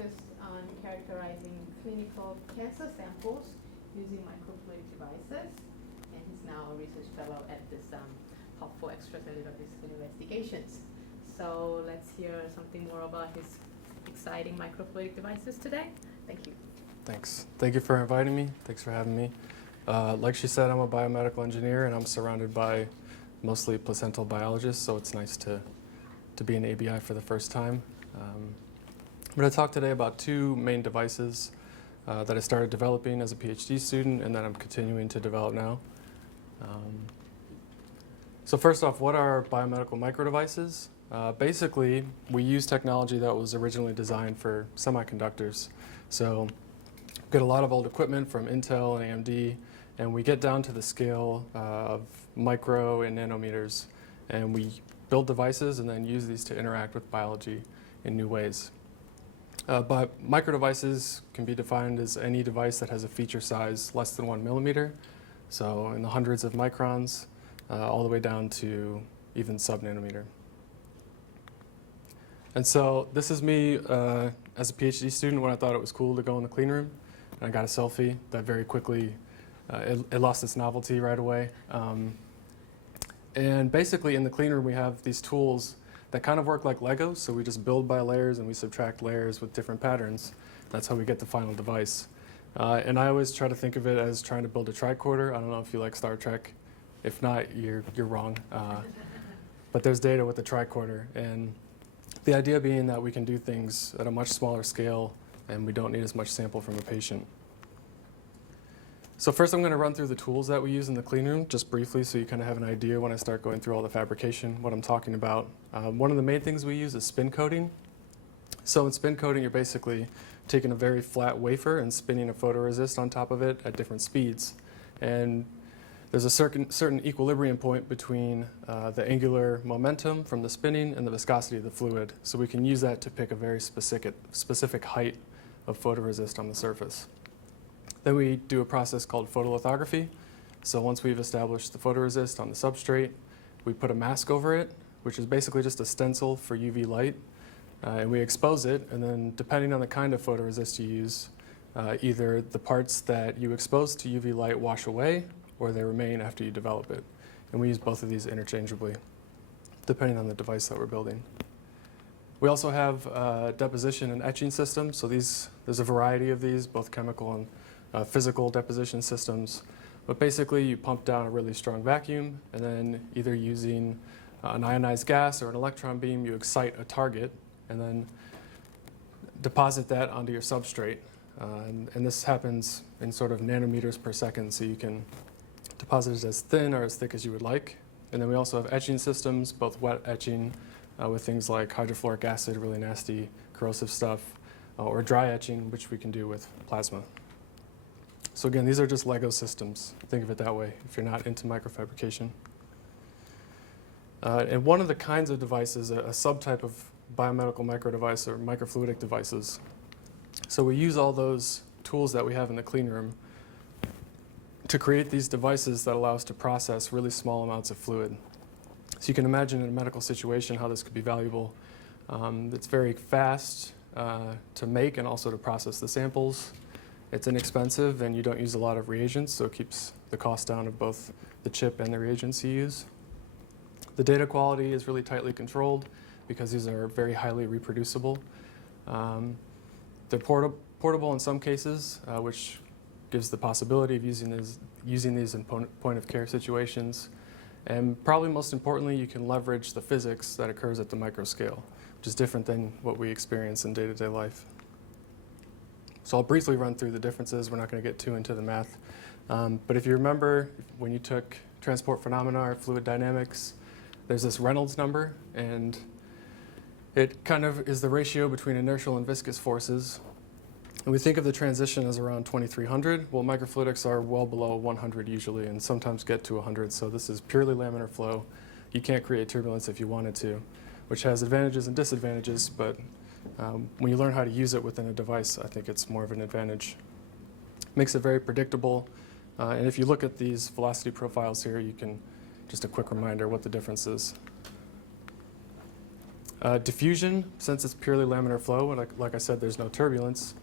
focused on characterizing clinical cancer samples using microfluidic devices, and he's now a research fellow at this Hub for Extracellular Vesicles Investigations. So let's hear something more about his exciting microfluidic devices today. Thank you. Thanks. Thank you for inviting me. Thanks for having me. Like she said, I'm a biomedical engineer, and I'm surrounded by mostly placental biologists, so it's nice to be in ABI for the first time. I'm going to talk today about two main devices that I started developing as a PhD student and that I'm continuing to develop now. So first off, what are biomedical microdevices? Basically, we use technology that was originally designed for semiconductors. So we get a lot of old equipment from Intel and AMD, and we get down to the scale of micro and nanometers, and we build devices and then use these to interact with biology in new ways. But microdevices can be defined as any device that has a feature size less than 1 millimeter, so in the hundreds of microns, all the way down to even sub-nanometer. And so this is me as a PhD student when I thought it was cool to go in the clean room, and I got a selfie that very quickly, it lost its novelty right away. And basically in the clean room we have these tools that kind of work like Legos, so we just build by layers and we subtract layers with different patterns. That's how we get the final device. And I always try to think of it as trying to build a tricorder. I don't know if you like Star Trek. If not, you're wrong. But there's data with the tricorder. And the idea being that we can do things at a much smaller scale and we don't need as much sample from a patient. So first I'm going to run through the tools that we use in the clean room, just briefly, so you kind of have an idea when I start going through all the fabrication, what I'm talking about. One of the main things we use is spin coating. So in spin coating, you're basically taking a very flat wafer and spinning a photoresist on top of it at different speeds. And there's a certain equilibrium point between the angular momentum from the spinning and the viscosity of the fluid. So we can use that to pick a very specific height of photoresist on the surface. Then we do a process called photolithography. So once we've established the photoresist on the substrate, we put a mask over it, which is basically just a stencil for UV light. And we expose it, and then depending on the kind of photoresist you use, either the parts that you expose to UV light wash away, or they remain after you develop it. And we use both of these interchangeably, depending on the device that we're building. We also have deposition and etching systems. So there's a variety of these, both chemical and physical deposition systems. But basically, you pump down a really strong vacuum, and then either using an ionized gas or an electron beam, you excite a target, and then deposit that onto your substrate. And this happens in sort of nanometers per second, so you can deposit it as thin or as thick as you would like. And then we also have etching systems, both wet etching with things like hydrofluoric acid, really nasty corrosive stuff, or dry etching, which we can do with plasma. So again, these are just Lego systems. Think of it that way if you're not into microfabrication. And one of the kinds of devices, a subtype of biomedical microdevice or microfluidic devices. So we use all those tools that we have in the clean room to create these devices that allow us to process really small amounts of fluid. So you can imagine in a medical situation how this could be valuable. It's very fast to make and also to process the samples. It's inexpensive, and you don't use a lot of reagents, so it keeps the cost down of both the chip and the reagents you use. The data quality is really tightly controlled because these are very highly reproducible. They're portable in some cases, which gives the possibility of using these in point-of-care situations. And probably most importantly, you can leverage the physics that occurs at the microscale, which is different than what we experience in day-to-day life. So I'll briefly run through the differences. We're not going to get too into the math. But if you remember, when you took transport phenomena or fluid dynamics, there's this Reynolds number, and it kind of is the ratio between inertial and viscous forces. And we think of the transition as around 2300. Well, microfluidics are well below 100 usually, and sometimes get to 100. So this is purely laminar flow. You can't create turbulence if you wanted to, which has advantages and disadvantages, but when you learn how to use it within a device, I think it's more of an advantage. Makes it very predictable. And if you look at these velocity profiles here, you can, just a quick reminder what the difference is. Diffusion, since it's purely laminar flow, and like I said, there's no turbulence.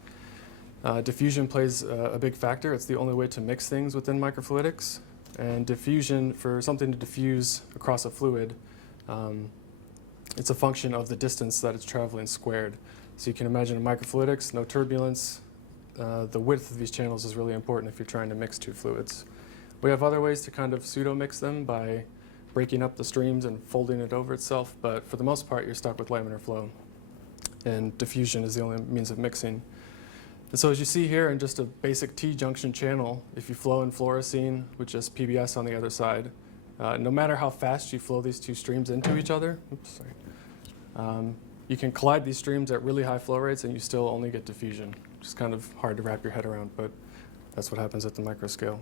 Diffusion plays a big factor. It's the only way to mix things within microfluidics. And diffusion, for something to diffuse across a fluid, it's a function of the distance that it's traveling squared. So you can imagine in microfluidics, no turbulence. The width of these channels is really important if you're trying to mix two fluids. We have other ways to kind of pseudo-mix them by breaking up the streams and folding it over itself, but for the most part, you're stuck with laminar flow. And diffusion is the only means of mixing. And so as you see here in just a basic T-junction channel, if you flow in fluorescein with just PBS on the other side, no matter how fast you flow these two streams into each other, you can collide these streams at really high flow rates and you still only get diffusion. It's kind of hard to wrap your head around, but that's what happens at the microscale.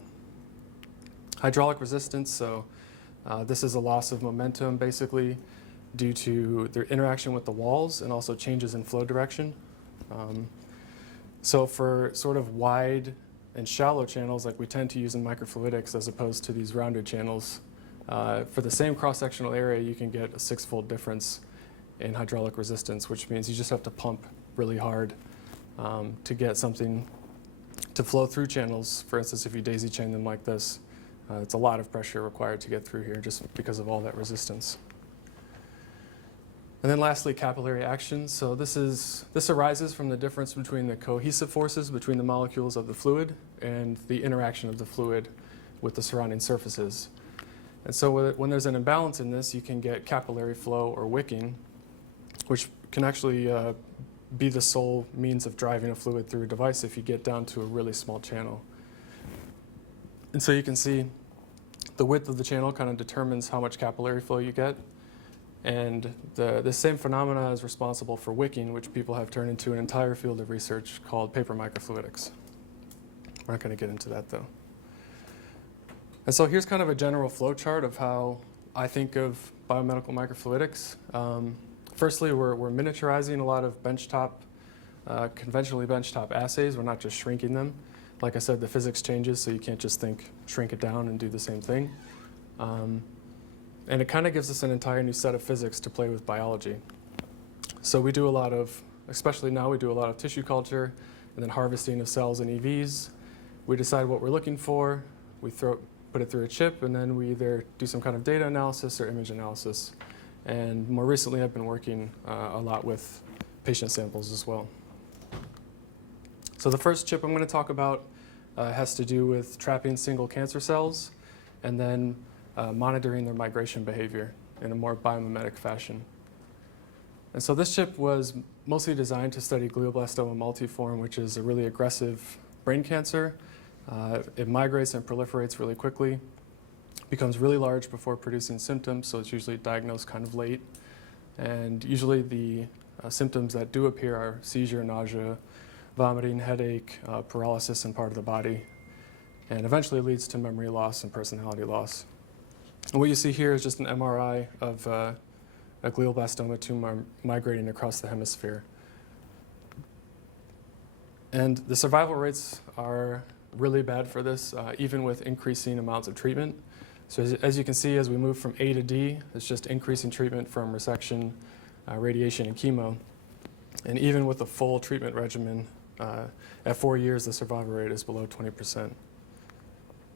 Hydraulic resistance, so this is a loss of momentum basically due to their interaction with the walls and also changes in flow direction. So for sort of wide and shallow channels like we tend to use in microfluidics as opposed to these rounded channels, for the same cross-sectional area you can get a 6-fold difference in hydraulic resistance, which means you just have to pump really hard to get something to flow through channels. For instance, if you daisy chain them like this, it's a lot of pressure required to get through here just because of all that resistance. And then lastly, capillary action. So this arises from the difference between the cohesive forces between the molecules of the fluid and the interaction of the fluid with the surrounding surfaces. And so when there's an imbalance in this, you can get capillary flow or wicking, which can actually be the sole means of driving a fluid through a device if you get down to a really small channel. And so you can see the width of the channel kind of determines how much capillary flow you get. And the same phenomena is responsible for wicking, which people have turned into an entire field of research called paper microfluidics. We're not going to get into that though. And so here's kind of a general flow chart of how I think of biomedical microfluidics. Firstly, we're miniaturizing a lot of benchtop, conventionally benchtop assays. We're not just shrinking them. Like I said, the physics changes, so you can't just think shrink it down and do the same thing. And it kind of gives us an entire new set of physics to play with biology. So we do a lot of, especially now, we do a lot of tissue culture and then harvesting of cells and EVs. We decide what we're looking for, we put it through a chip, and then we either do some kind of data analysis or image analysis. And more recently, I've been working a lot with patient samples as well. So the first chip I'm going to talk about has to do with trapping single cancer cells and then monitoring their migration behavior in a more biomimetic fashion. And so this chip was mostly designed to study Glioblastoma Multiforme, which is a really aggressive brain cancer. It migrates and proliferates really quickly, becomes really large before producing symptoms, so it's usually diagnosed kind of late. And usually the symptoms that do appear are seizure, nausea, vomiting, headache, paralysis in part of the body, and eventually leads to memory loss and personality loss. And what you see here is just an MRI of a glioblastoma tumor migrating across the hemisphere. And the survival rates are really bad for this, even with increasing amounts of treatment. So as you can see, as we move from A to D, it's just increasing treatment from resection, radiation, and chemo. And even with a full treatment regimen, at 4 years, the survival rate is below 20%.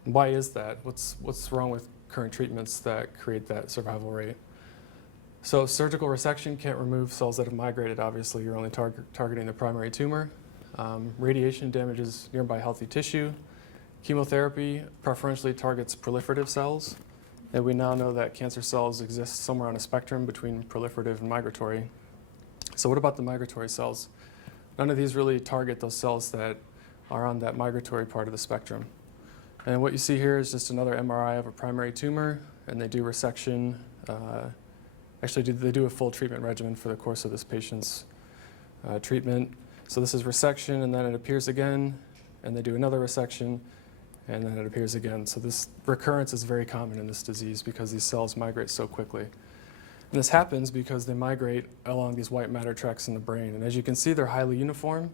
Why is that? What's wrong with current treatments that create that survival rate? So surgical resection can't remove cells that have migrated. Obviously, you're only targeting the primary tumor. Radiation damages nearby healthy tissue. Chemotherapy preferentially targets proliferative cells. And we now know that cancer cells exist somewhere on a spectrum between proliferative and migratory. So what about the migratory cells? None of these really target those cells that are on that migratory part of the spectrum. And what you see here is just another MRI of a primary tumor, and they do resection. Actually, they do a full treatment regimen for the course of this patient's treatment. So this is resection, and then it appears again, and they do another resection, and then it appears again. So this recurrence is very common in this disease because these cells migrate so quickly. And this happens because they migrate along these white matter tracks in the brain. And as you can see, they're highly uniform.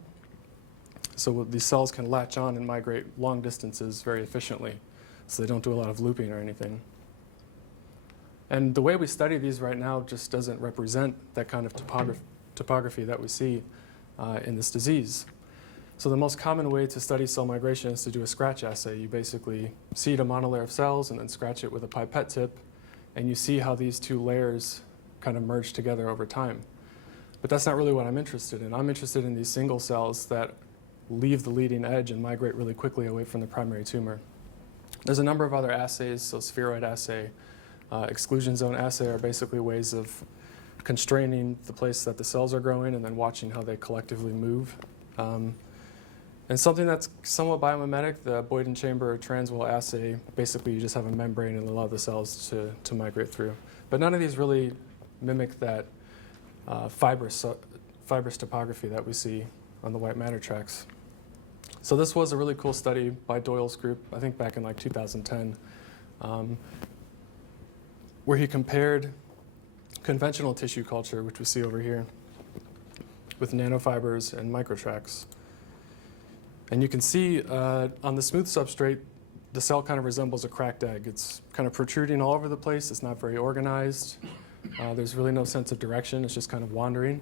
So these cells can latch on and migrate long distances very efficiently. So they don't do a lot of looping or anything. And the way we study these right now just doesn't represent that kind of topography that we see in this disease. So the most common way to study cell migration is to do a scratch assay. You basically seed a monolayer of cells and then scratch it with a pipette tip, and you see how these two layers kind of merge together over time. But that's not really what I'm interested in. I'm interested in these single cells that leave the leading edge and migrate really quickly away from the primary tumor. There's a number of other assays, so spheroid assay, exclusion zone assay are basically ways of constraining the place that the cells are growing and then watching how they collectively move. And something that's somewhat biomimetic, the Boyden chamber transwell assay, basically you just have a membrane and allow the cells to migrate through. But none of these really mimic that fibrous topography that we see on the white matter tracks. So this was a really cool study by Doyle's group, I think back in like 2010, where he compared conventional tissue culture, which we see over here, with nanofibers and microtracks. And you can see on the smooth substrate, the cell kind of resembles a cracked egg. It's kind of protruding all over the place. It's not very organized. There's really no sense of direction. It's just kind of wandering.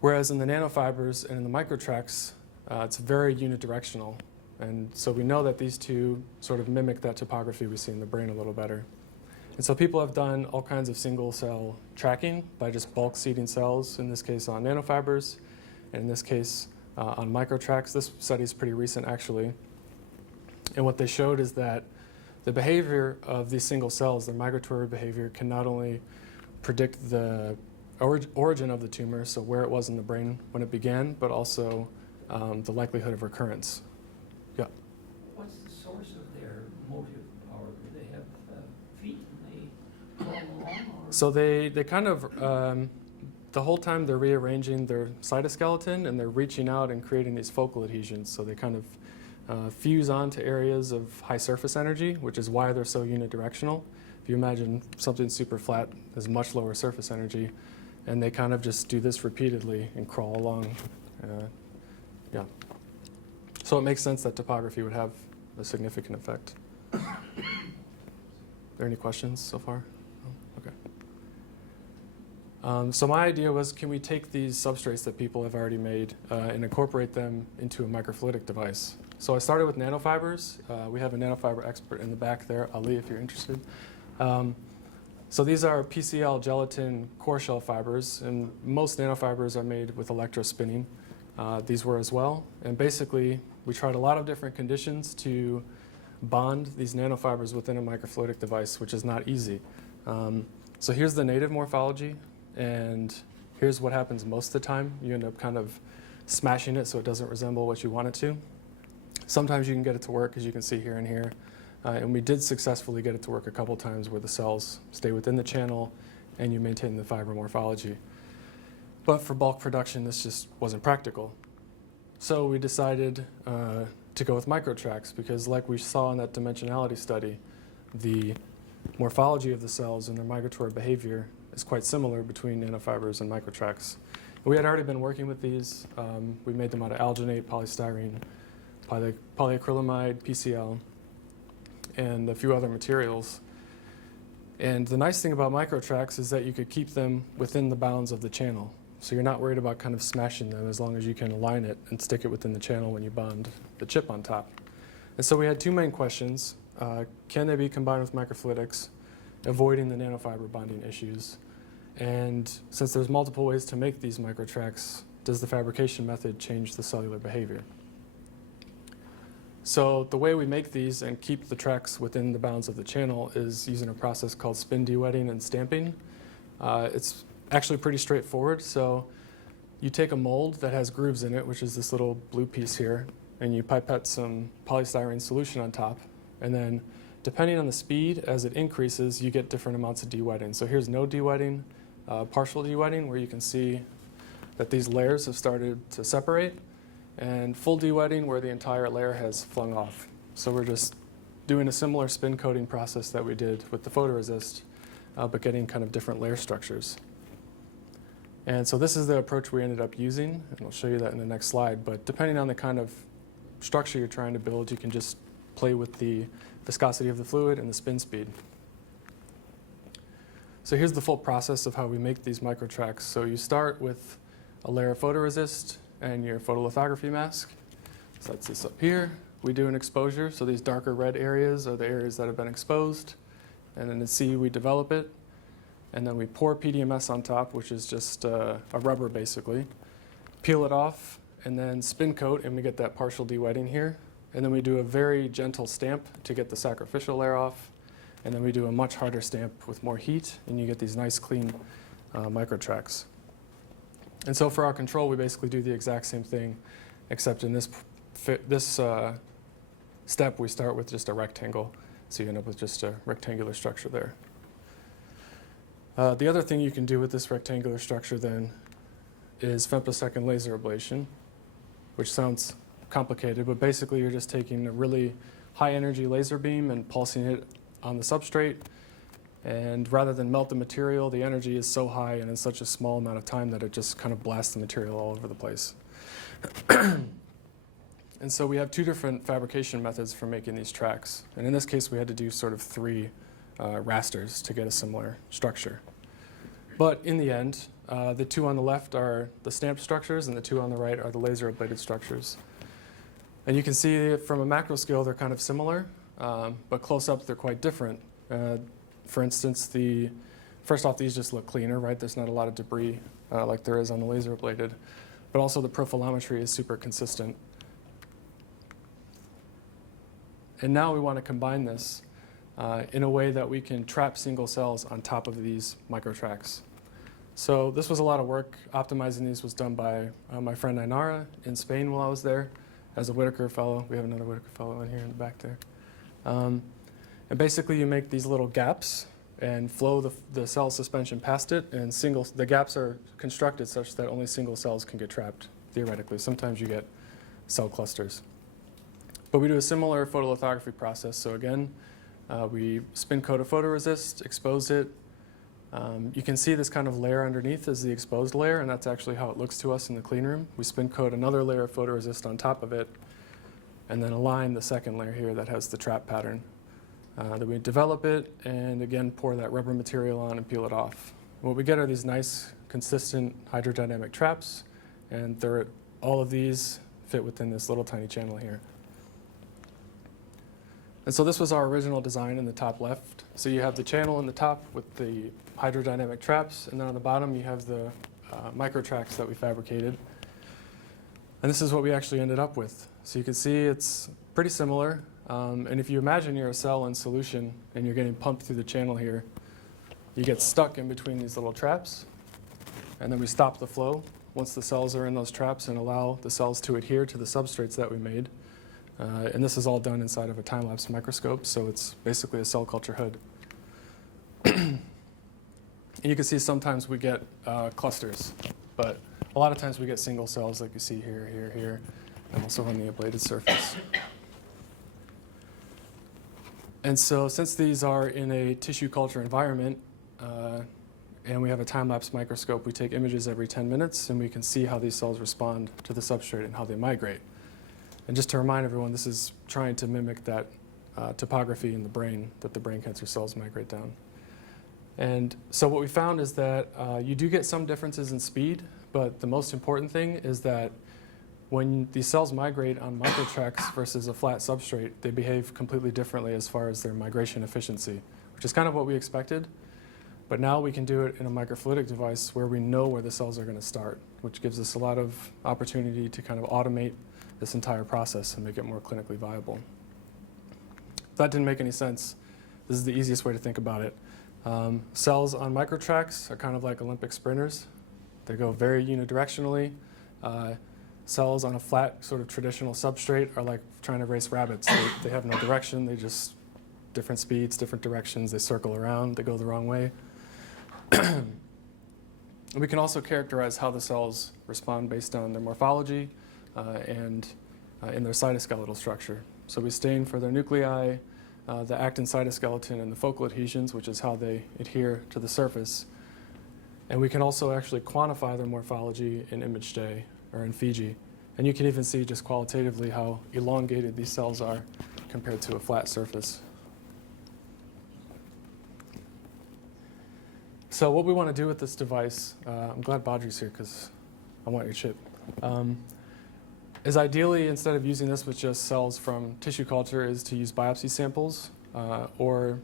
Whereas in the nanofibers and in the microtracks, it's very unidirectional. And so we know that these two sort of mimic that topography we see in the brain a little better. And so people have done all kinds of single cell tracking by just bulk seeding cells, in this case on nanofibers, and in this case on microtracks. This study is pretty recent, actually. And what they showed is that the behavior of these single cells, the migratory behavior, can not only predict the origin of the tumor, so where it was in the brain when it began, but also the likelihood of recurrence. Yeah. What's the source of their motive power? Do they have feet and they crawl along? Or? So they kind of, the whole time they're rearranging their cytoskeleton and they're reaching out and creating these focal adhesions. So they kind of fuse onto areas of high surface energy, which is why they're so unidirectional. If you imagine something super flat, there's much lower surface energy, and they kind of just do this repeatedly and crawl along. Yeah. So it makes sense that topography would have a significant effect. Are there any questions so far? No? Okay. So my idea was, can we take these substrates that people have already made and incorporate them into a microfluidic device? So I started with nanofibers. We have a nanofiber expert in the back there, Ali, if you're interested. So these are PCL gelatin core shell fibers, and most nanofibers are made with electrospinning. These were as well. And basically, we tried a lot of different conditions to bond these nanofibers within a microfluidic device, which is not easy. So here's the native morphology, and here's what happens most of the time. You end up kind of smashing it so it doesn't resemble what you want it to. Sometimes you can get it to work, as you can see here and here. And we did successfully get it to work a couple times where the cells stay within the channel and you maintain the fiber morphology. But for bulk production, this just wasn't practical. So we decided to go with microtracks because, like we saw in that dimensionality study, the morphology of the cells and their migratory behavior is quite similar between nanofibers and microtracks. We had already been working with these. We made them out of alginate, polystyrene, polyacrylamide, PCL, and a few other materials. And the nice thing about microtracks is that you could keep them within the bounds of the channel. So you're not worried about kind of smashing them as long as you can align it and stick it within the channel when you bond the chip on top. And so we had two main questions. Can they be combined with microfluidics, avoiding the nanofiber bonding issues? And since there's multiple ways to make these microtracks, does the fabrication method change the cellular behavior? So the way we make these and keep the tracks within the bounds of the channel is using a process called spin dewetting and stamping. It's actually pretty straightforward. So you take a mold that has grooves in it, which is this little blue piece here, and you pipette some polystyrene solution on top. And then depending on the speed, as it increases, you get different amounts of dewetting. So here's no dewetting, partial dewetting, where you can see that these layers have started to separate, and full dewetting where the entire layer has flung off. So we're just doing a similar spin coating process that we did with the photoresist, but getting kind of different layer structures. And so this is the approach we ended up using, and I'll show you that in the next slide. But depending on the kind of structure you're trying to build, you can just play with the viscosity of the fluid and the spin speed. So here's the full process of how we make these microtracks. So you start with a layer of photoresist and your photolithography mask. So that's this up here. We do an exposure, so these darker red areas are the areas that have been exposed. And then in C, we develop it. And then we pour PDMS on top, which is just a rubber basically. Peel it off, and then spin coat, and we get that partial de-wetting here. And then we do a very gentle stamp to get the sacrificial layer off. And then we do a much harder stamp with more heat, and you get these nice clean microtracks. And so for our control, we basically do the exact same thing, except in this step, we start with just a rectangle. So you end up with just a rectangular structure there. The other thing you can do with this rectangular structure then is femtosecond laser ablation, which sounds complicated, but basically you're just taking a really high energy laser beam and pulsing it on the substrate. And rather than melt the material, the energy is so high and in such a small amount of time that it just kind of blasts the material all over the place. And so we have two different fabrication methods for making these tracks. And in this case, we had to do sort of 3 rasters to get a similar structure. But in the end, the 2 on the left are the stamped structures, and the 2 on the right are the laser ablated structures. And you can see from a macro scale, they're kind of similar, but close up, they're quite different. For instance, first off, these just look cleaner, right? There's not a lot of debris like there is on the laser ablated. But also the profilometry is super consistent. And now we want to combine this in a way that we can trap single cells on top of these microtracks. So this was a lot of work. Optimizing these was done by my friend Ainara in Spain while I was there as a Whitaker Fellow. We have another Whitaker Fellow in here in the back there. And basically you make these little gaps and flow the cell suspension past it, and the gaps are constructed such that only single cells can get trapped, theoretically. Sometimes you get cell clusters. But we do a similar photolithography process. So again, we spin coat a photoresist, expose it. You can see this kind of layer underneath is the exposed layer, and that's actually how it looks to us in the clean room. We spin coat another layer of photoresist on top of it, and then align the second layer here that has the trap pattern. Then we develop it, and again, pour that rubber material on and peel it off. What we get are these nice, consistent hydrodynamic traps, and all of these fit within this little tiny channel here. And so this was our original design in the top left. So you have the channel in the top with the hydrodynamic traps, and then on the bottom you have the microtracks that we fabricated. And this is what we actually ended up with. So you can see it's pretty similar. And if you imagine you're a cell in solution and you're getting pumped through the channel here, you get stuck in between these little traps, and then we stop the flow once the cells are in those traps and allow the cells to adhere to the substrates that we made. And this is all done inside of a time-lapse microscope, so it's basically a cell culture hood. And you can see sometimes we get clusters, but a lot of times we get single cells like you see here, here, here, and also on the ablated surface. And so since these are in a tissue culture environment, and we have a time-lapse microscope, we take images every 10 minutes, and we can see how these cells respond to the substrate and how they migrate. And just to remind everyone, this is trying to mimic that topography in the brain that the brain cancer cells migrate down. And so what we found is that you do get some differences in speed, but the most important thing is that when these cells migrate on microtracks versus a flat substrate, they behave completely differently as far as their migration efficiency, which is kind of what we expected. But now we can do it in a microfluidic device where we know where the cells are going to start, which gives us a lot of opportunity to kind of automate this entire process and make it more clinically viable. If that didn't make any sense, this is the easiest way to think about it. Cells on microtracks are kind of like Olympic sprinters. They go very unidirectionally. Cells on a flat, sort of traditional substrate are like trying to race rabbits. They have no direction. They just, different speeds, different directions. They circle around. They go the wrong way. We can also characterize how the cells respond based on their morphology and in their cytoskeletal structure. So we stain for their nuclei, the actin cytoskeleton, and the focal adhesions, which is how they adhere to the surface. And we can also actually quantify their morphology in ImageJ or in Fiji. And you can even see just qualitatively how elongated these cells are compared to a flat surface. So what we want to do with this device, I'm glad Badri's here because I want your chip, is ideally, instead of using this with just cells from tissue culture, is to use biopsy samples, or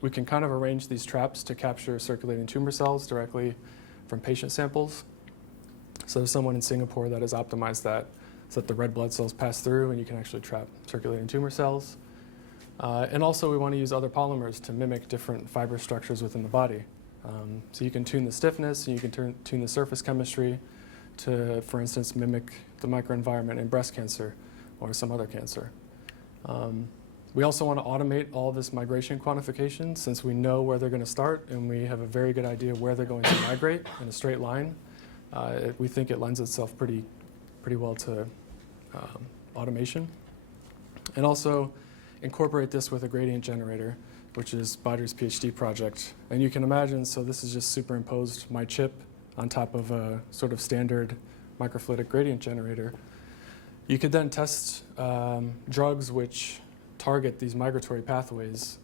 we can kind of arrange these traps to capture circulating tumor cells directly from patient samples. So there's someone in Singapore that has optimized that so that the red blood cells pass through and you can actually trap circulating tumor cells. And also we want to use other polymers to mimic different fiber structures within the body. So you can tune the stiffness and you can tune the surface chemistry to, for instance, mimic the microenvironment in breast cancer or some other cancer. We also want to automate all this migration quantification since we know where they're going to start and we have a very good idea where they're going to migrate in a straight line. We think it lends itself pretty well to automation. And also incorporate this with a gradient generator, which is Badri's PhD project. And you can imagine, so this is just superimposed my chip on top of a sort of standard microfluidic gradient generator. You could then test drugs which target these migratory pathways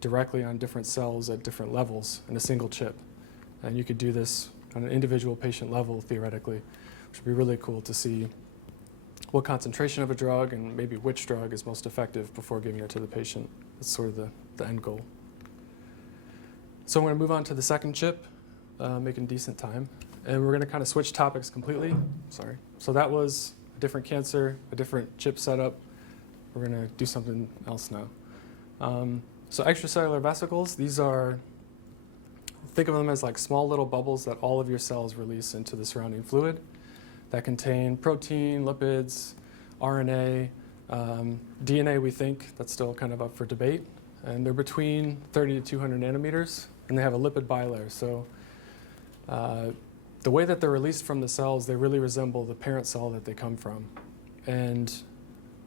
directly on different cells at different levels in a single chip. And you could do this on an individual patient level, theoretically, which would be really cool to see what concentration of a drug and maybe which drug is most effective before giving it to the patient. That's sort of the end goal. So I'm going to move on to the second chip, making decent time. And we're going to kind of switch topics completely. Sorry. So that was a different cancer, a different chip setup. We're going to do something else now. So extracellular vesicles, these are, think of them as like small little bubbles that all of your cells release into the surrounding fluid that contain protein, lipids, RNA, DNA, we think, that's still kind of up for debate. And they're between 30 to 200 nanometers, and they have a lipid bilayer. So the way that they're released from the cells, they really resemble the parent cell that they come from. And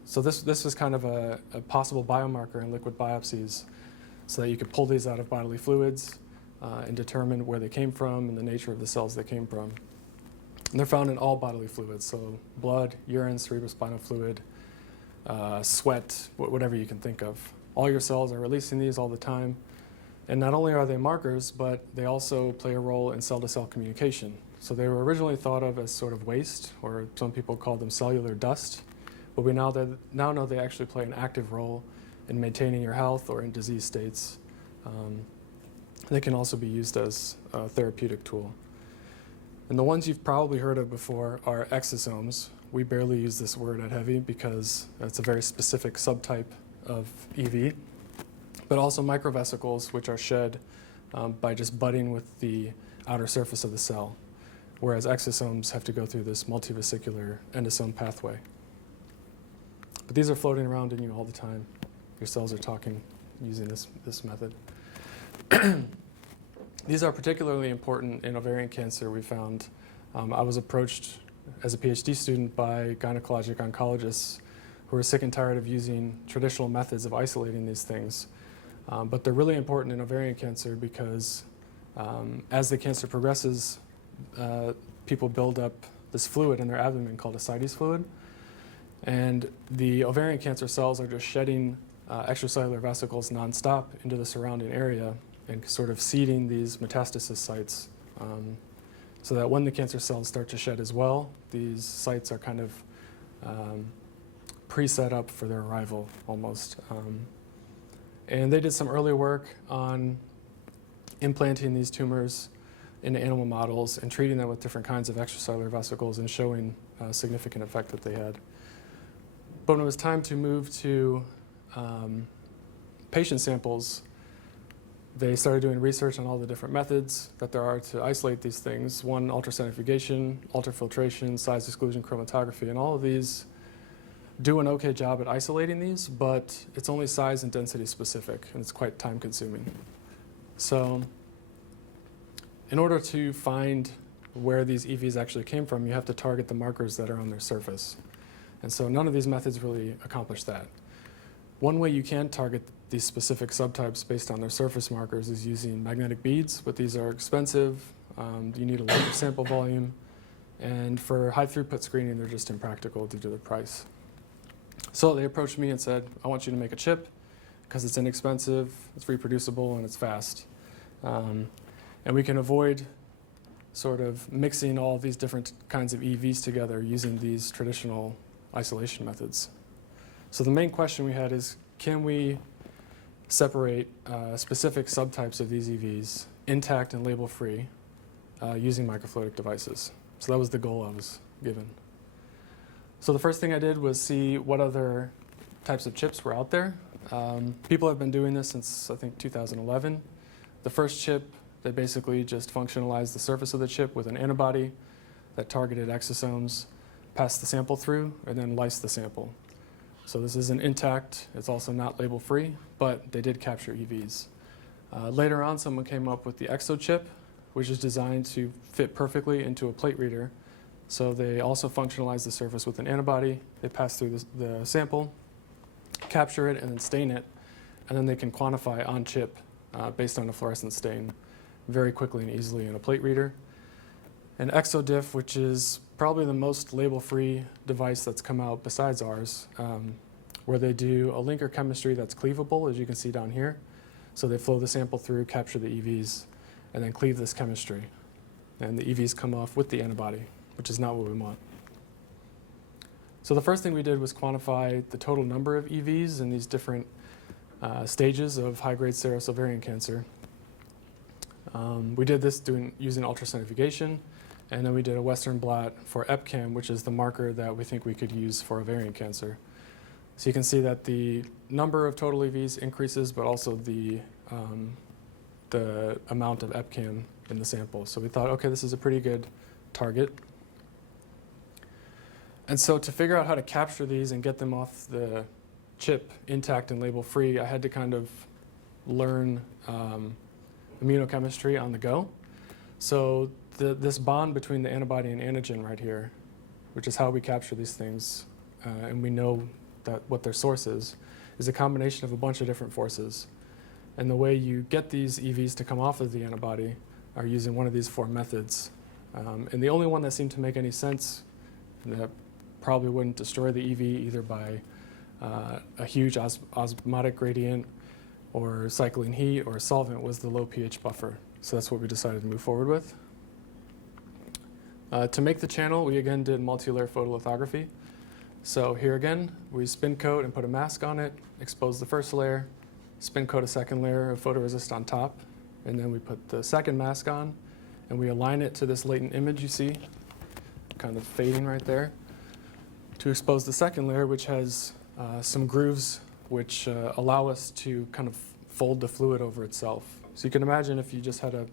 so this is kind of a possible biomarker in liquid biopsies so that you could pull these out of bodily fluids and determine where they came from and the nature of the cells they came from. And they're found in all bodily fluids, so blood, urine, cerebrospinal fluid, sweat, whatever you can think of. All your cells are releasing these all the time. And not only are they markers, but they also play a role in cell-to-cell communication. So they were originally thought of as sort of waste, or some people call them cellular dust. But we now know they actually play an active role in maintaining your health or in disease states. They can also be used as a therapeutic tool. And the ones you've probably heard of before are exosomes. We barely use this word at Heavy because it's a very specific subtype of EV. But also microvesicles, which are shed by just budding with the outer surface of the cell, whereas exosomes have to go through this multivesicular endosome pathway. But these are floating around in you all the time. Your cells are talking using this method. These are particularly important in ovarian cancer, we found. I was approached as a PhD student by gynecologic oncologists who were sick and tired of using traditional methods of isolating these things. But they're really important in ovarian cancer because as the cancer progresses, people build up this fluid in their abdomen called ascites fluid. And the ovarian cancer cells are just shedding extracellular vesicles nonstop into the surrounding area and sort of seeding these metastasis sites so that when the cancer cells start to shed as well, these sites are kind of pre-set up for their arrival almost. And they did some early work on implanting these tumors into animal models and treating them with different kinds of extracellular vesicles and showing a significant effect that they had. But when it was time to move to patient samples, they started doing research on all the different methods that there are to isolate these things. One, ultracentrifugation, ultrafiltration, size exclusion chromatography, and all of these do an okay job at isolating these, but it's only size and density specific, and it's quite time consuming. So in order to find where these EVs actually came from, you have to target the markers that are on their surface. And so none of these methods really accomplish that. One way you can target these specific subtypes based on their surface markers is using magnetic beads, but these are expensive. You need a larger sample volume. And for high throughput screening, they're just impractical due to the price. So they approached me and said, I want you to make a chip because it's inexpensive, it's reproducible, and it's fast. And we can avoid sort of mixing all these different kinds of EVs together using these traditional isolation methods. So the main question we had is, can we separate specific subtypes of these EVs intact and label-free using microfluidic devices? So that was the goal I was given. So the first thing I did was see what other types of chips were out there. People have been doing this since, I think, 2011. The first chip, they basically just functionalized the surface of the chip with an antibody that targeted exosomes, passed the sample through, and then lysed the sample. So this isn't intact. It's also not label-free, but they did capture EVs. Later on, someone came up with the exochip, which is designed to fit perfectly into a plate reader. So they also functionalize the surface with an antibody. They pass through the sample, capture it, and then stain it. And then they can quantify on-chip based on a fluorescent stain very quickly and easily in a plate reader. And ExoDiff, which is probably the most label-free device that's come out besides ours, where they do a linker chemistry that's cleavable, as you can see down here. So they flow the sample through, capture the EVs, and then cleave this chemistry. And the EVs come off with the antibody, which is not what we want. So the first thing we did was quantify the total number of EVs in these different stages of high-grade serous ovarian cancer. We did this using ultracentrifugation, and then we did a Western blot for EpCAM, which is the marker that we think we could use for ovarian cancer. So you can see that the number of total EVs increases, but also the amount of EpCAM in the sample. So we thought, okay, this is a pretty good target. And so to figure out how to capture these and get them off the chip intact and label-free, I had to kind of learn immunochemistry on the go. So this bond between the antibody and antigen right here, which is how we capture these things, and we know that what their source is a combination of a bunch of different forces. And the way you get these EVs to come off of the antibody are using one of these 4 methods. And the only one that seemed to make any sense, that probably wouldn't destroy the EV either by a huge osmotic gradient or cycling heat or solvent, was the low pH buffer. So that's what we decided to move forward with. To make the channel, we again did multi-layer photolithography. So here again, we spin coat and put a mask on it, expose the first layer, spin coat a second layer of photoresist on top, and then we put the second mask on, and we align it to this latent image you see, kind of fading right there, to expose the second layer, which has some grooves which allow us to kind of fold the fluid over itself. So you can imagine if you just had a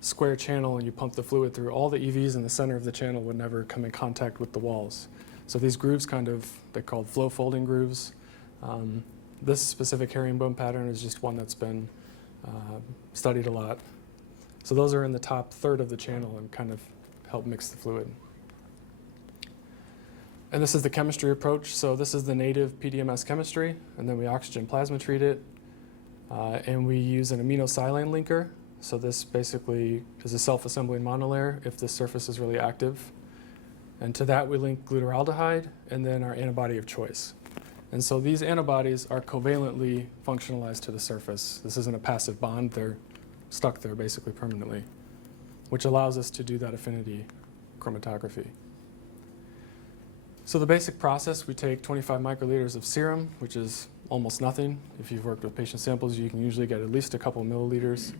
square channel and you pump the fluid through, all the EVs in the center of the channel would never come in contact with the walls. So these grooves they're called flow folding grooves. This specific herringbone pattern is just one that's been studied a lot. So those are in the top third of the channel and kind of help mix the fluid. And this is the chemistry approach. So this is the native PDMS chemistry, and then we oxygen plasma treat it. And we use an aminosilane linker. So this basically is a self-assembling monolayer if the surface is really active. And to that we link glutaraldehyde and then our antibody of choice. And so these antibodies are covalently functionalized to the surface. This isn't a passive bond. They're stuck there basically permanently, which allows us to do that affinity chromatography. So the basic process, we take 25 microliters of serum, which is almost nothing. If you've worked with patient samples, you can usually get at least a couple milliliters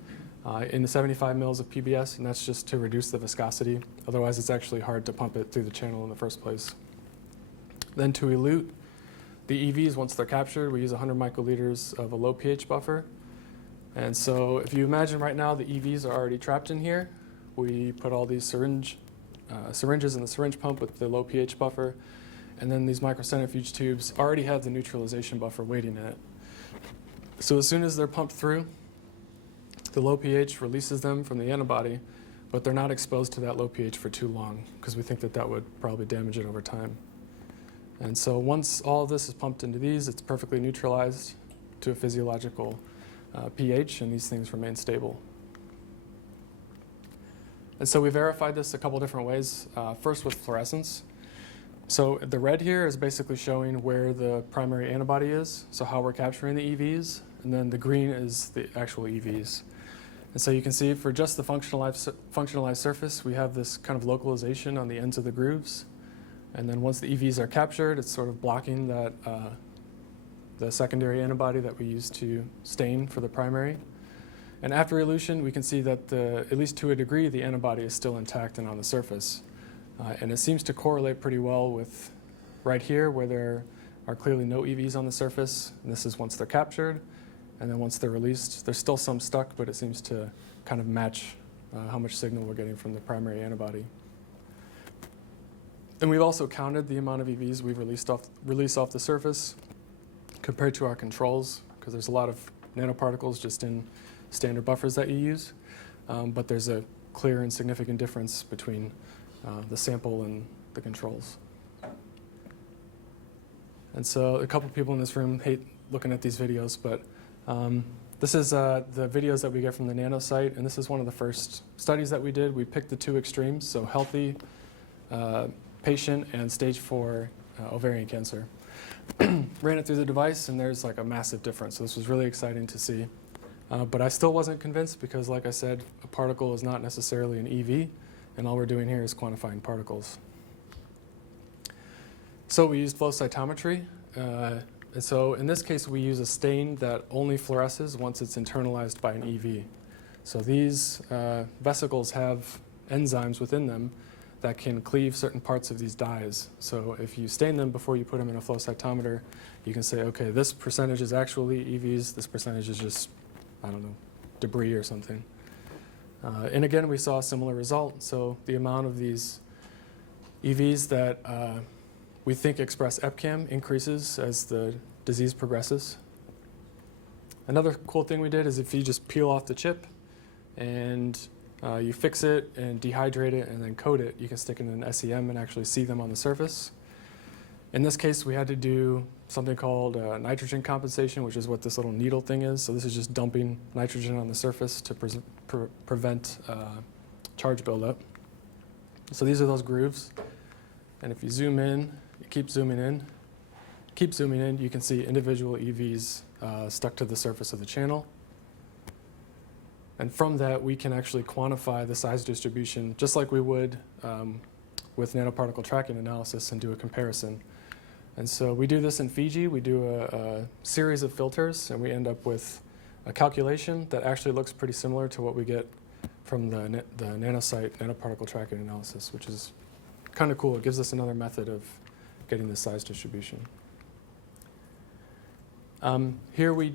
into 75 mils of PBS, and that's just to reduce the viscosity. Otherwise, it's actually hard to pump it through the channel in the first place. Then to elute the EVs, once they're captured, we use 100 microliters of a low pH buffer. And so if you imagine right now the EVs are already trapped in here, we put all these syringes in the syringe pump with the low pH buffer, and then these microcentrifuge tubes already have the neutralization buffer waiting in it. So as soon as they're pumped through, the low pH releases them from the antibody, but they're not exposed to that low pH for too long because we think that that would probably damage it over time. And so once all of this is pumped into these, it's perfectly neutralized to a physiological pH, and these things remain stable. And so we verified this a couple different ways. First with fluorescence. So the red here is basically showing where the primary antibody is, so how we're capturing the EVs, and then the green is the actual EVs. And so you can see for just the functionalized surface, we have this kind of localization on the ends of the grooves. And then once the EVs are captured, it's sort of blocking that the secondary antibody that we use to stain for the primary. And after elution, we can see that at least to a degree, the antibody is still intact and on the surface. And it seems to correlate pretty well with right here, where there are clearly no EVs on the surface. And this is once they're captured. And then once they're released, there's still some stuck, but it seems to kind of match how much signal we're getting from the primary antibody. And we've also counted the amount of EVs we've released off the surface compared to our controls, because there's a lot of nanoparticles just in standard buffers that you use. But there's a clear and significant difference between the sample and the controls. And so a couple people in this room hate looking at these videos, but this is the videos that we get from the nano site, and this is one of the first studies that we did. We picked the two extremes, so healthy patient and stage 4 ovarian cancer. Ran it through the device, and there's like a massive difference. So this was really exciting to see. But I still wasn't convinced because, like I said, a particle is not necessarily an EV, and all we're doing here is quantifying particles. So we used flow cytometry. And so in this case, we use a stain that only fluoresces once it's internalized by an EV. So these vesicles have enzymes within them that can cleave certain parts of these dyes. So if you stain them before you put them in a flow cytometer, you can say, okay, this percentage is actually EVs, this percentage is just, I don't know, debris or something. And again, we saw a similar result. So the amount of these EVs that we think express EpCAM increases as the disease progresses. Another cool thing we did is if you just peel off the chip and you fix it and dehydrate it and then coat it, you can stick it in an SEM and actually see them on the surface. In this case, we had to do something called nitrogen compensation, which is what this little needle thing is. So this is just dumping nitrogen on the surface to prevent charge buildup. So these are those grooves. And if you zoom in, you keep zooming in, you can see individual EVs stuck to the surface of the channel. And from that, we can actually quantify the size distribution, just like we would with nanoparticle tracking analysis, and do a comparison. And so we do this in Fiji. We do a series of filters, and we end up with a calculation that actually looks pretty similar to what we get from the nanosite nanoparticle tracking analysis, which is kind of cool. It gives us another method of getting the size distribution. Here we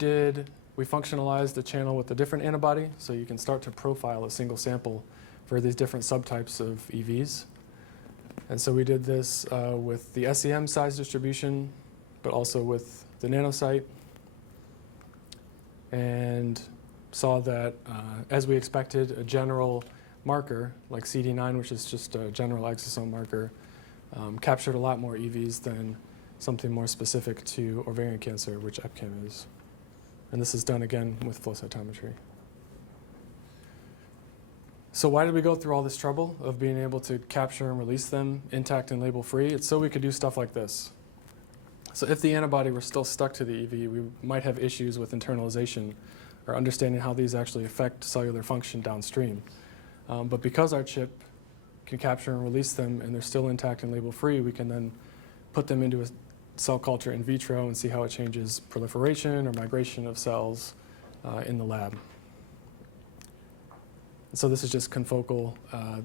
functionalized the channel with a different antibody, so you can start to profile a single sample for these different subtypes of EVs. And so we did this with the SEM size distribution, but also with the nanosite, and saw that, as we expected, a general marker like CD9, which is just a general exosome marker, captured a lot more EVs than something more specific to ovarian cancer, which EpCAM is. And this is done again with flow cytometry. So why did we go through all this trouble of being able to capture and release them intact and label-free? It's so we could do stuff like this. So if the antibody were still stuck to the EV, we might have issues with internalization or understanding how these actually affect cellular function downstream. But because our chip can capture and release them and they're still intact and label-free, we can then put them into a cell culture in vitro and see how it changes proliferation or migration of cells in the lab. So this is just confocal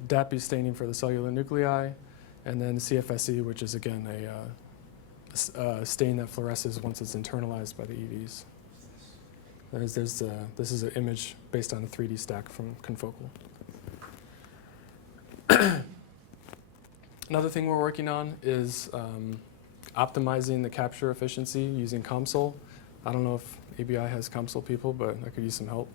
DAPI staining for the cellular nuclei, and then CFSE, which is again a stain that fluoresces once it's internalized by the EVs. This is an image based on a 3D stack from confocal. Another thing we're working on is optimizing the capture efficiency using COMSOL. I don't know if ABI has COMSOL people, but I could use some help.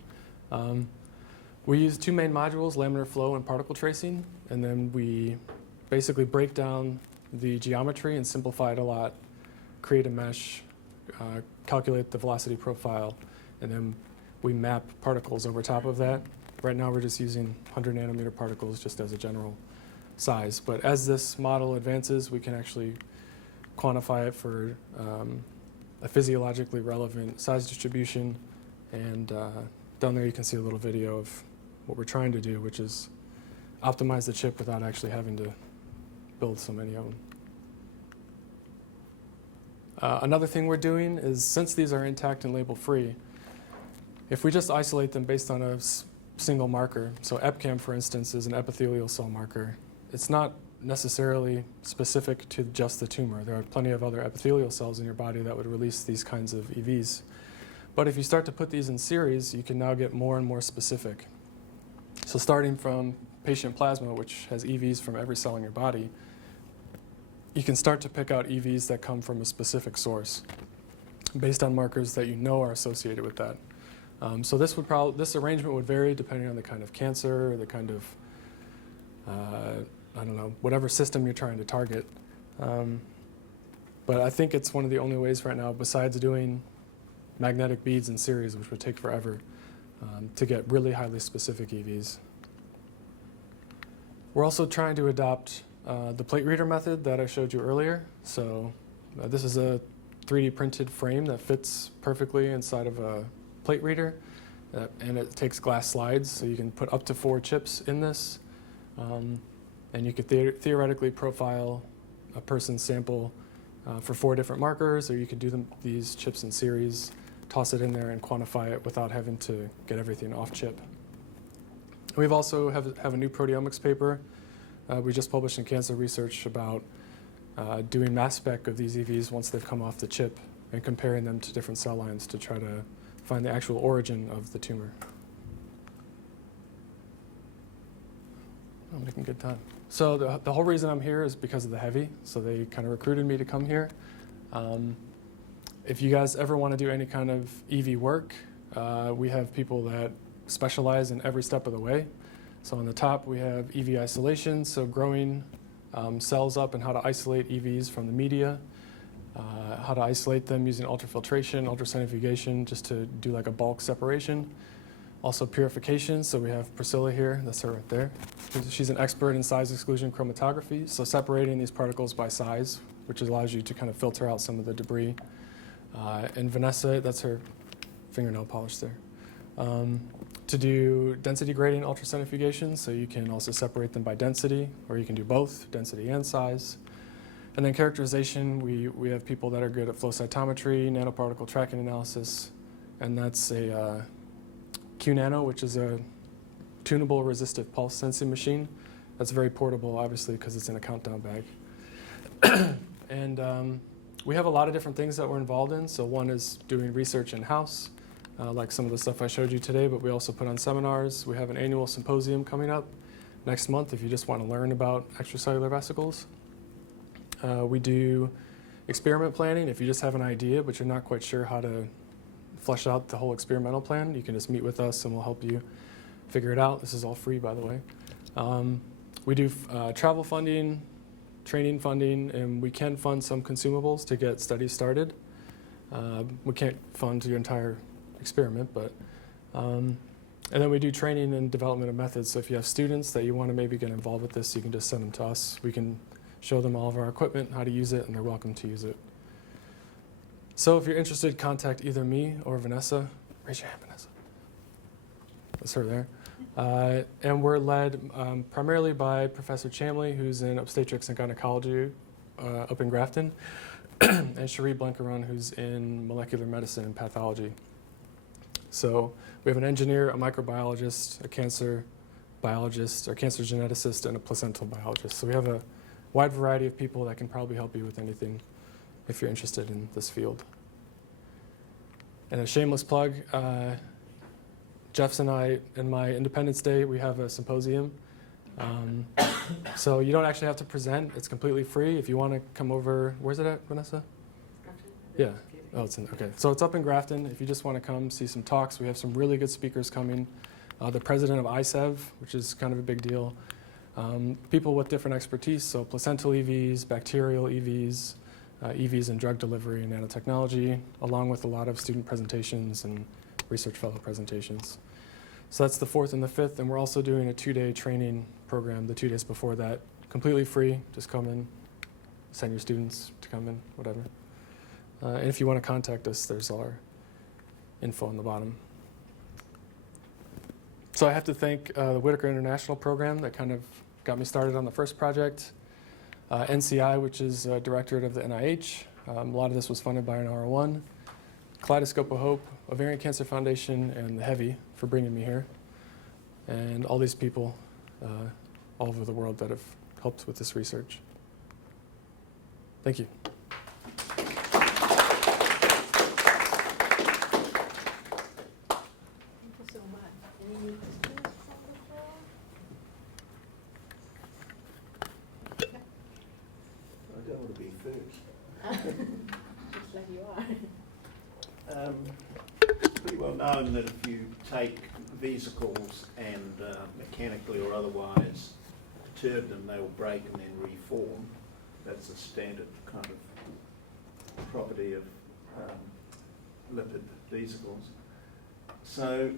We use two main modules, Laminar Flow and particle tracing, and then we basically break down the geometry and simplify it a lot, create a mesh, calculate the velocity profile, and then we map particles over top of that. Right now we're just using 100 nanometer particles just as a general size, but as this model advances, we can actually quantify it for a physiologically relevant size distribution, and down there you can see a little video of what we're trying to do, which is optimize the chip without actually having to build so many of them. Another thing we're doing is, since these are intact and label-free, if we just isolate them based on a single marker, so EpCAM, for instance, is an epithelial cell marker, it's not necessarily specific to just the tumor. There are plenty of other epithelial cells in your body that would release these kinds of EVs. But if you start to put these in series, you can now get more and more specific. So starting from patient plasma, which has EVs from every cell in your body, you can start to pick out EVs that come from a specific source based on markers that you know are associated with that. So this arrangement would vary depending on the kind of cancer, or the kind of, I don't know, whatever system you're trying to target. But I think it's one of the only ways right now, besides doing magnetic beads in series, which would take forever, to get really highly specific EVs. We're also trying to adopt the plate reader method that I showed you earlier. So this is a 3D printed frame that fits perfectly inside of a plate reader, and it takes glass slides, so you can put up to 4 chips in this, and you could theoretically profile a person's sample for 4 different markers, or you could do these chips in series, toss it in there and quantify it without having to get everything off chip. We've also have a new proteomics paper we just published in Cancer Research about doing mass spec of these EVs once they've come off the chip and comparing them to different cell lines to try to find the actual origin of the tumor. I'm making good time. So the whole reason I'm here is because of the heavy. So they kind of recruited me to come here. If you guys ever want to do any kind of EV work, we have people that specialize in every step of the way. So on the top we have EV isolation, so growing cells up and how to isolate EVs from the media, how to isolate them using ultrafiltration, ultracentrifugation, just to do like a bulk separation. Also purification, so we have Priscilla here, that's her right there. She's an expert in size exclusion chromatography, so separating these particles by size, which allows you to kind of filter out some of the debris. And Vanessa, that's her fingernail polish there. To do density gradient ultracentrifugation, so you can also separate them by density, or you can do both, density and size. And then characterization, we have people that are good at flow cytometry, nanoparticle tracking analysis, and that's a Q-nano, which is a tunable resistive pulse sensing machine. That's very portable, obviously, because it's in a countdown bag. And we have a lot of different things that we're involved in. So one is doing research in-house, like some of the stuff I showed you today, but we also put on seminars. We have an annual symposium coming up next month if you just want to learn about extracellular vesicles. We do experiment planning. If you just have an idea, but you're not quite sure how to flesh out the whole experimental plan, you can just meet with us and we'll help you figure it out. This is all free, by the way. We do travel funding, training funding, and we can fund some consumables to get studies started. We can't fund your entire experiment, but and then we do training and development of methods. So if you have students that you want to maybe get involved with this, you can just send them to us. We can show them all of our equipment, how to use it, and they're welcome to use it. So if you're interested, contact either me or Vanessa. Raise your hand, Vanessa. That's her there. And we're led primarily by Professor Chamley, who's in obstetrics and gynecology up in Grafton, and Cherie Blancaron, who's in molecular medicine and pathology. So we have an engineer, a microbiologist, a cancer biologist, a cancer geneticist, and a placental biologist. So we have a wide variety of people that can probably help you with anything if you're interested in this field. And a shameless plug, Jeff's and I, in my Independence Day, we have a symposium. So you don't actually have to present. It's completely free. If you want to come over, where's it at, Vanessa? Yeah. Oh, it's in, okay. So it's up in Grafton. If you just want to come see some talks, we have some really good speakers coming. The president of ICEV, which is kind of a big deal. People with different expertise, so placental EVs, bacterial EVs, EVs in drug delivery and nanotechnology, along with a lot of student presentations and research fellow presentations. So that's the 4th and the 5th, and we're also doing a 2-day training program the 2 days before that, completely free. Just come in, send your students to come in, whatever. And if you want to contact us, there's our info on the bottom. So I have to thank the Whitaker International program that kind of got me started on the first project. NCI, which is Directorate of the NIH. A lot of this was funded by an R1. Kaleidoscope of Hope, Ovarian Cancer Foundation, and the Heavy for bringing me here. And all these people all over the world that have helped with this research. Thank you. Thank you so much. Any questions from the floor? I don't want to be first. Just like you are. It's pretty well known that if you take vesicles and mechanically or otherwise perturb them, they will break and then reform. That's a standard kind of property of lipid vesicles. So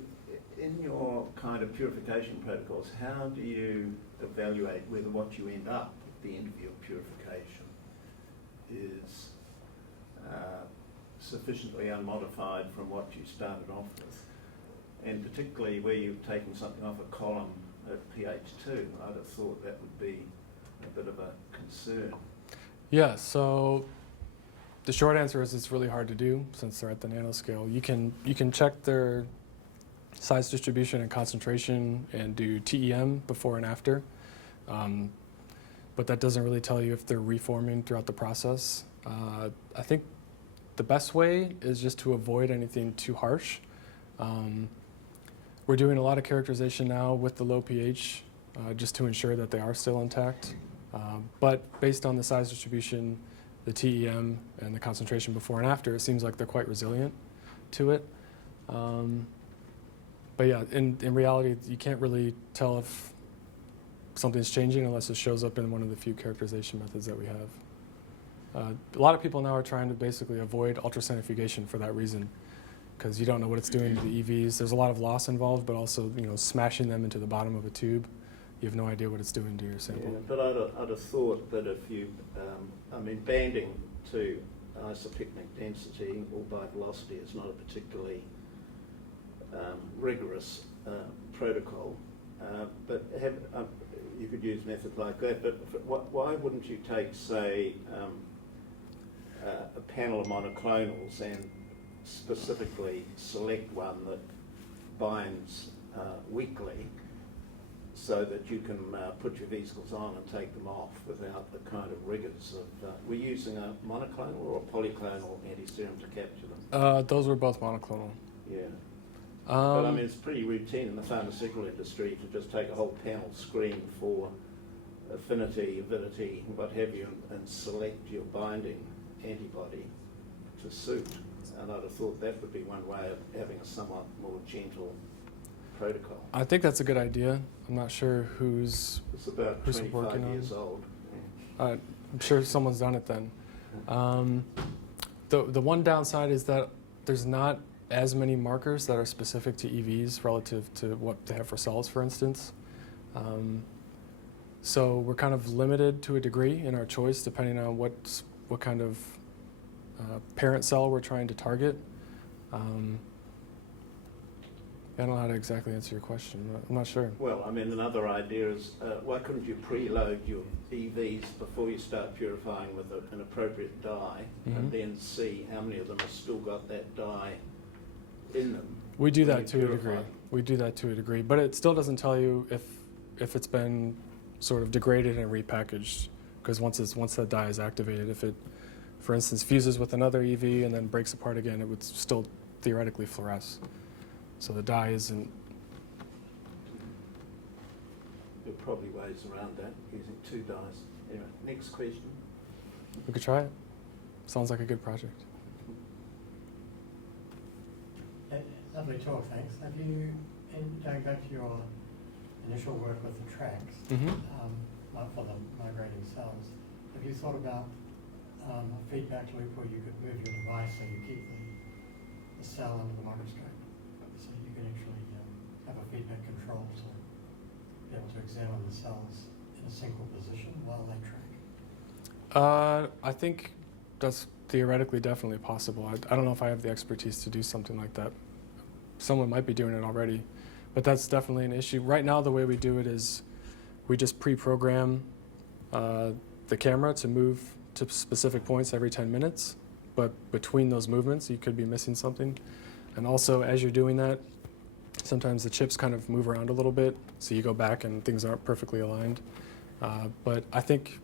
in your kind of purification protocols, how do you evaluate whether what you end up at the end of your purification is sufficiently unmodified from what you started off with? And particularly where you've taken something off a column at pH 2, I'd have thought that would be a bit of a concern. Yeah, so the short answer is it's really hard to do since they're at the nanoscale. You can check their size distribution and concentration and do TEM before and after, but that doesn't really tell you if they're reforming throughout the process. I think the best way is just to avoid anything too harsh. We're doing a lot of characterization now with the low pH just to ensure that they are still intact. But based on the size distribution, the TEM, and the concentration before and after, it seems like they're quite resilient to it. But yeah, in reality, you can't really tell if something's changing unless it shows up in one of the few characterization methods that we have. A lot of people now are trying to basically avoid ultracentrifugation for that reason, because you don't know what it's doing to the EVs. There's a lot of loss involved, but also smashing them into the bottom of a tube. You have no idea what it's doing to your sample. Yeah, but I'd have thought that if you, banding to isopycnic density or by velocity is not a particularly rigorous protocol, but you could use methods like that, but why wouldn't you take, say, a panel of monoclonals and specifically select one that binds weakly so that you can put your vesicles on and take them off without the kind of rigors of... we're using a monoclonal or a polyclonal anti-serum to capture them? Those were both monoclonal. Yeah. But I mean, it's pretty routine in the pharmaceutical industry to just take a whole panel screen for affinity, avidity, what have you, and select your binding antibody to suit. And I'd have thought that would be one way of having a somewhat more gentle protocol. I think that's a good idea. I'm not sure who's It's about who's 25 working on years old. I'm sure someone's done it then. The one downside is that there's not as many markers that are specific to EVs relative to what they have for cells, for instance. So we're kind of limited to a degree in our choice depending on what kind of parent cell we're trying to target. I don't know how to exactly answer your question. I'm not sure. Well, I mean, another idea is why couldn't you preload your EVs before you start purifying with an appropriate dye, and then see how many of them have still got that dye in them? We do when that you to a purify degree. them? We do that to a degree, but it still doesn't tell you if it's been sort of degraded and repackaged, because once that dye is activated, if it, for instance, fuses with another EV and then breaks apart again, it would still theoretically fluoresce. So the dye isn't... There are probably ways around that, using two dyes. Anyway, next question. We could try it. Sounds like a good project. Lovely talk, thanks. Have you, going back to your initial work with the tracks, like for the migrating cells, have you thought about a feedback loop where you could move your device so you keep the cell under the microscope? So you can actually have a feedback control to be able to examine the cells in a single position while they track? I think that's theoretically definitely possible. I don't know if I have the expertise to do something like that. Someone might be doing it already, But that's definitely an issue. Right now, the way we do it is we just pre-program the camera to move to specific points every 10 minutes. But between those movements, you could be missing something. And also, as you're doing that, sometimes the chips kind of move around a little bit, so you go back and things aren't perfectly aligned. But I think,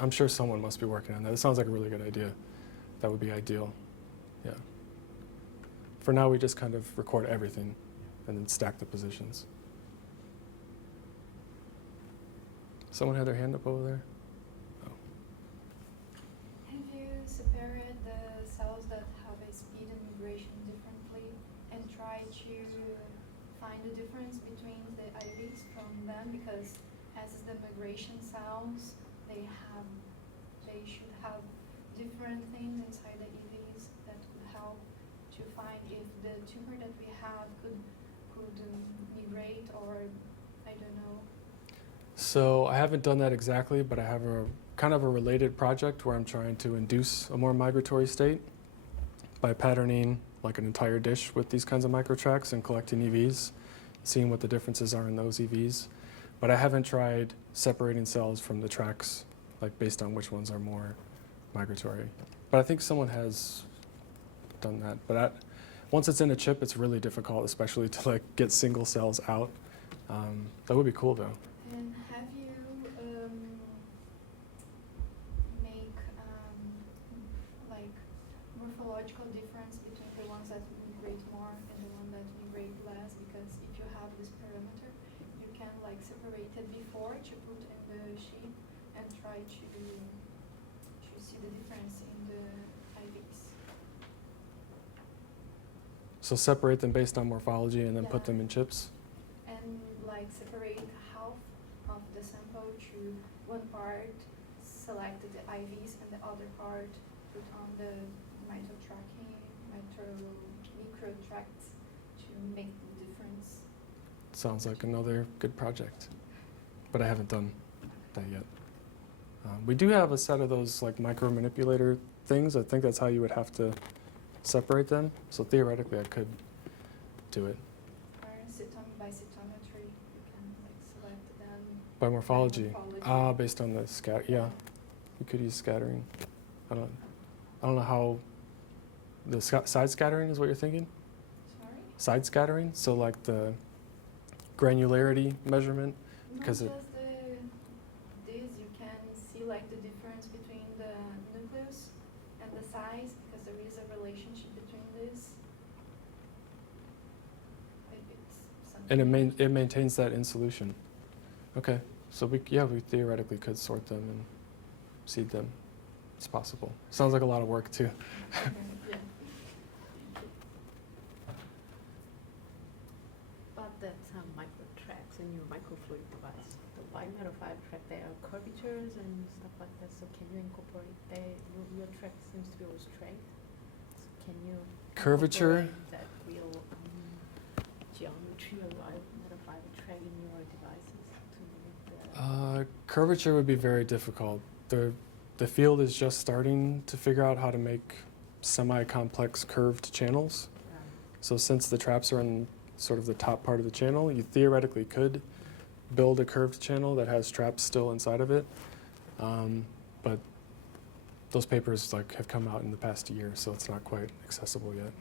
I'm sure someone must be working on that. It sounds like a really good idea. That would be ideal. Yeah. For now, we just kind of record everything and then stack the positions. Someone had their hand up over there? Oh. Have you separated the cells that have a speed and migration differently and try to find the difference between the IVs from them? Because as the migration cells, they should have different things inside the EVs that could help to find if the tumor that we have could migrate, or I don't know. So I haven't done that exactly, but I have a kind of a related project where I'm trying to induce a more migratory state by patterning like an entire dish with these kinds of microtracks and collecting EVs, seeing what the differences are in those EVs. But I haven't tried separating cells from the tracks, like based on which ones are more migratory. But I think someone has done that. But once it's in a chip, it's really difficult, especially to like get single cells out. That would be cool though. And have you make like morphological difference between the ones that migrate more and the one that migrate less? Because if you have this parameter, you can like separate it before to put in the sheet and try to see the difference in the IVs. So separate them based on morphology and then put Yeah. them in chips? And like separate half of the sample to one part, select the IVs, and the other part put on the microtracks to make the difference. Sounds like another good project. But I haven't done that yet. We do have a set of those like micro manipulator things. I think that's how you would have to separate them. So theoretically, I could do it. Or by cytometry, you can like select them. By morphology. morphology. Based on the yeah. You could use scattering. I don't know how the side scattering is what you're thinking? Sorry? Side scattering? So like the granularity measurement? Not Because just this, you can see like the difference between the nucleus and the size, because there is a relationship between this. It's And something. it maintains that in solution. Okay, so we theoretically could sort them and seed them. It's possible. Sounds like a lot of work too. Yeah. About that microtracks in your microfluidic device, the bimetal track, there are curvatures and stuff like that. So can you incorporate that? Your track seems to be all straight. So can you Curvature? incorporate that real geometry or metal fiber track in your devices to make the Curvature would be very difficult. The field is just starting to figure out how to make semi-complex curved channels. So since the traps are in sort of the top part of the channel, you theoretically could build a curved channel that has traps still inside of it. But those papers have come out in the past year, so it's not quite accessible yet.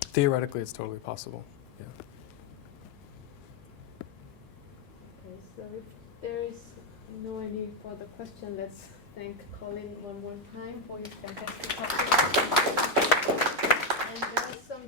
Theoretically, it's totally possible. Yeah. Okay, so if there is no any further question, let's thank Colin one more time for his fantastic talk. And there are some